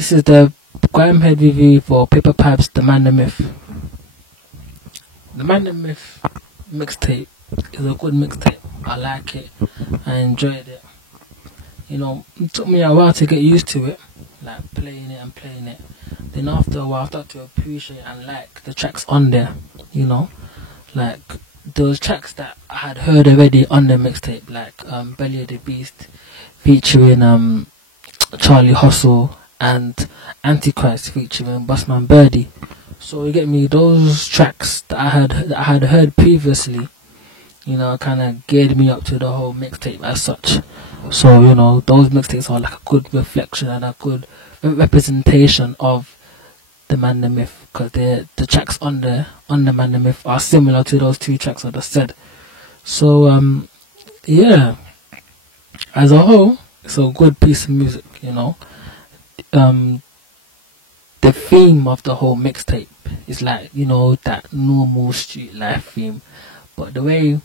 This is the Grime Head review for Paper Pipes, The Man the Myth. The Man the Myth mixtape is a good mixtape. I like it. I enjoyed it. You know, it took me a while to get used to it, like playing it. Then after a while, I started to appreciate and like the tracks on there. You know, like those tracks that I had heard already on the mixtape, like Belly of the Beast featuring Charlie Hustle and Antichrist featuring Busman Birdie. So you get me, those tracks that I had heard previously, you know, kind of geared me up to the whole mixtape as such. So, you know, those mixtapes are like a good reflection and a good representation of the Man the Myth, because the tracks on the Man the Myth are similar to those two tracks I just said. So yeah, as a whole, it's a good piece of music, you know. The theme of the whole mixtape is like, you know, that normal street life theme, but the way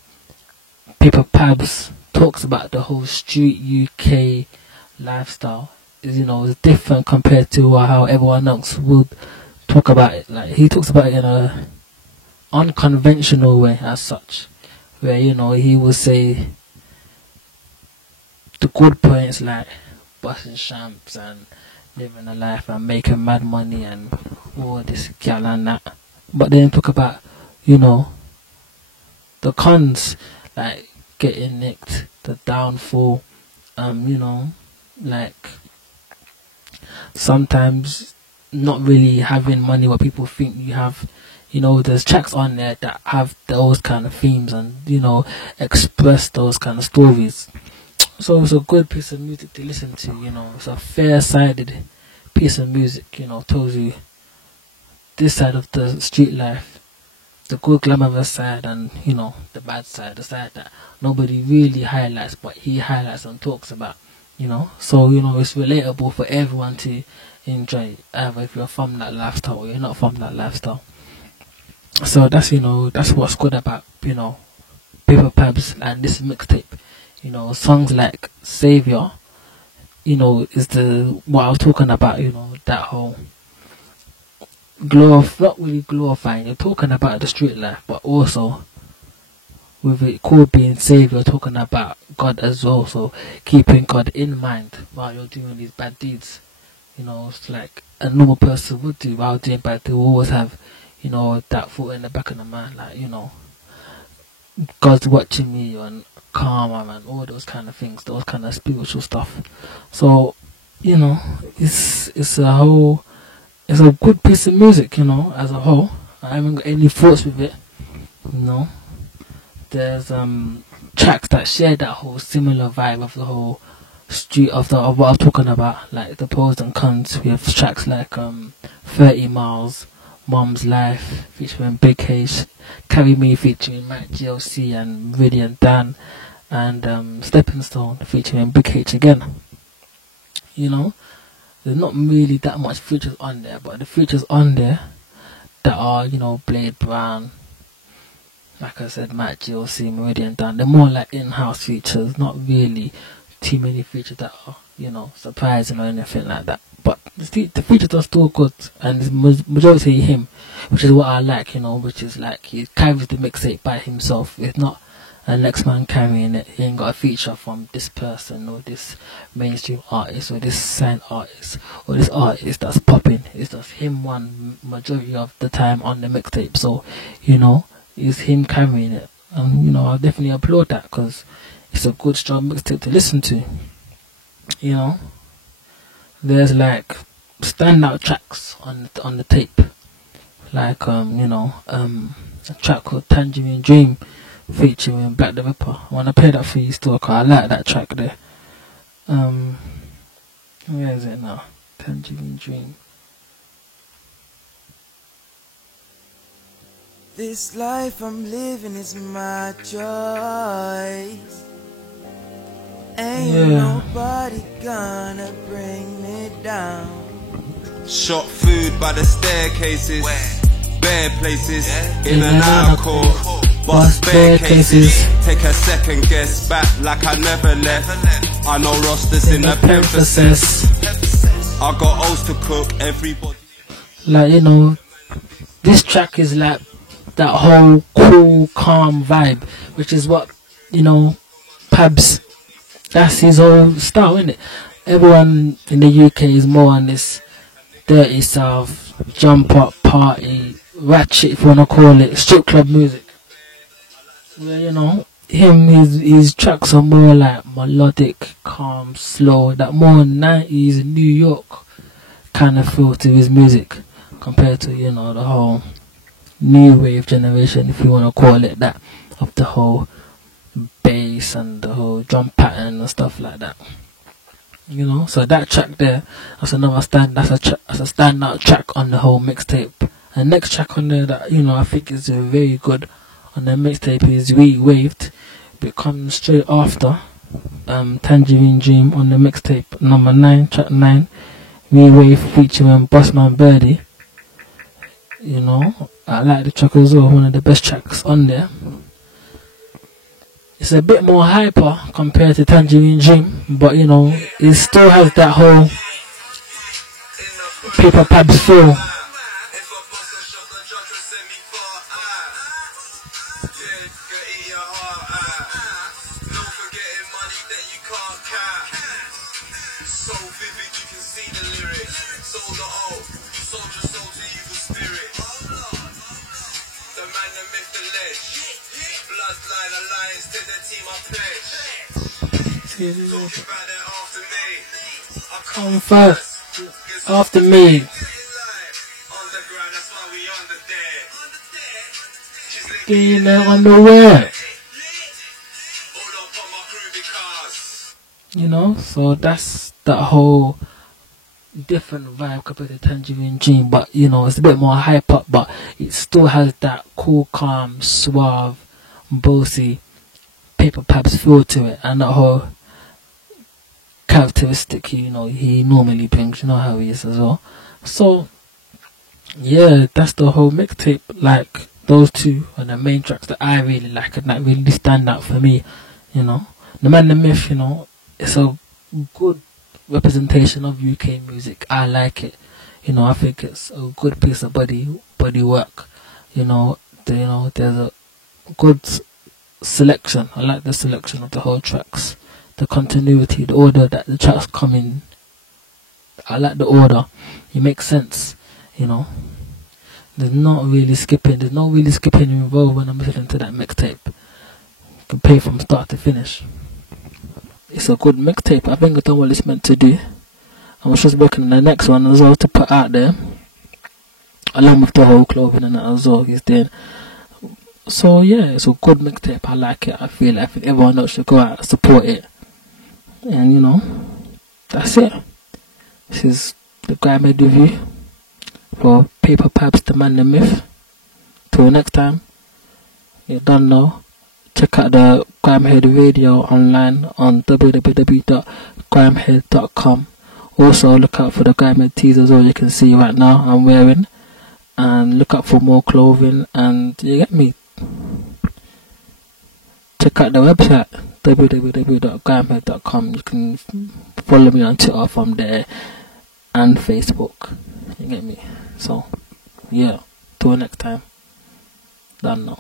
Paper Pabs talks about the whole street UK lifestyle is, you know, is different compared to how everyone else would talk about it. Like, he talks about it in a unconventional way as such, where, you know, he will say the good points like busting champs and living a life and making mad money and all this gal and that, but then talk about, you know, the cons, like getting nicked, the downfall, you know, like sometimes not really having money what people think you have. You know, there's tracks on there that have those kind of themes and, you know, express those kind of stories. So it's a good piece of music to listen to, you know. It's a fair-sided piece of music, you know, tells you this side of the street life, the good glamorous side, and, you know, the bad side, the side that nobody really highlights, but he highlights and talks about, you know. So, you know, it's relatable for everyone to enjoy, either if you're from that lifestyle or you're not from that lifestyle. So that's, you know, that's what's good about, you know, Paper Pabs and this mixtape. You know, songs like Savior, you know, is what I was talking about, you know, that whole not really glorifying, you're talking about the street life, but also with it called being Savior, talking about God as well, so keeping God in mind while you're doing these bad deeds. You know, it's like a normal person would do while doing bad. They will always have, you know, that thought in the back of the mind, like, you know, God's watching me and karma and all those kind of things, those kind of spiritual stuff. So, you know, it's a good piece of music, you know, as a whole. I haven't got any thoughts with it, you know. There's tracks that share that whole similar vibe of the whole street of what I'm talking about, like the pros and cons. We have tracks like 30 Miles, Mom's Life featuring Big H, Carry Me featuring Matt GLC and Meridian Dan, and Stepping Stone featuring Big H again. You know, there's not really that much features on there, but the features on there that are, you know, Blade Brown, like I said, Matt GLC, Meridian Dan, they're more like in-house features, not really too many features that are, you know, surprising or anything like that. But the features are still good, and it's majority him, which is what I like, you know, which is like he carries the mixtape by himself. It's not a next man carrying it. He ain't got a feature from this person or this mainstream artist or this signed artist or this artist that's popping. It's just him one majority of the time on the mixtape. So, you know, it's him carrying it, and, you know, I definitely applaud that because it's a good strong mixtape to listen to, you know. There's like standout tracks on the tape, like you know, a track called Tangerine Dream featuring Black the Ripper. I wanna play that for you still, cause I like that track there. Where is it now? Tangerine Dream. This life I'm living is my choice. Ain't nobody gonna bring me down. Shot food by the staircases, bare places, in and out of court, bust bare cases. Take a second guess back like I never left. I know rosters in the parenthesis. I got O's to cook, everybody. Like, you know, this track is like that whole cool, calm vibe, which is what, you know, Pabs, that's his whole style, isn't it? Everyone in the UK is more on this dirty south, jump up, party, ratchet, if you want to call it, strip club music. Well, you know, his tracks are more like melodic, calm, slow, that more 90s New York kind of feel to his music, compared to, you know, the whole new wave generation, if you want to call it that, of the whole bass and the whole drum pattern and stuff like that. You know, so that track there, that's a standout track on the whole mixtape. And next track on there that, you know, I think is very good on the mixtape is We Waved. It comes straight after Tangerine Dream on the mixtape, number 9, track 9, We Wave featuring Bossman Birdie. You know, I like the track as well, one of the best tracks on there. It's a bit more hyper compared to Tangerine Dream, but, you know, it still has that whole Paper Pabs feel. Come first, after me. Getting out on the way. You know, so that's that whole different vibe compared to Tangerine Dream, but, you know, it's a bit more hype up, but it still has that cool, calm, suave, bossy Paper Pabs feel to it, and that whole characteristic, you know, he normally brings, you know how he is as well. So yeah, that's the whole mixtape. Like, those two are the main tracks that I really like and that really stand out for me, you know. The Man the Myth, you know, it's a good representation of UK music. I like it, you know. I think it's a good piece of body work, you know. There's a good selection. I like the selection of the whole tracks, the continuity, the order that the tracks come in. I like the order. It makes sense, you know. There's no really skipping involved when I'm listening to that mixtape. You can play from start to finish. It's a good mixtape. I think it's done what it's meant to do. I was just working on the next one as well to put out there, along with the whole clothing and that as well he's doing. So yeah, it's a good mixtape. I like it. I think everyone else should go out and support it. And, you know, that's it. This is the Grime Head review for Paper Pabs, The Man the Myth. Till next time, you don't know. Check out the Grime Head Radio online on www.grimehead.com. Also look out for the Grime Head tees as well. You can see right now I'm wearing, and look out for more clothing, and you get me. Check out the website www.grimehead.com. You can follow me on Twitter from there and Facebook. You get me? So yeah, till next time. Don't know.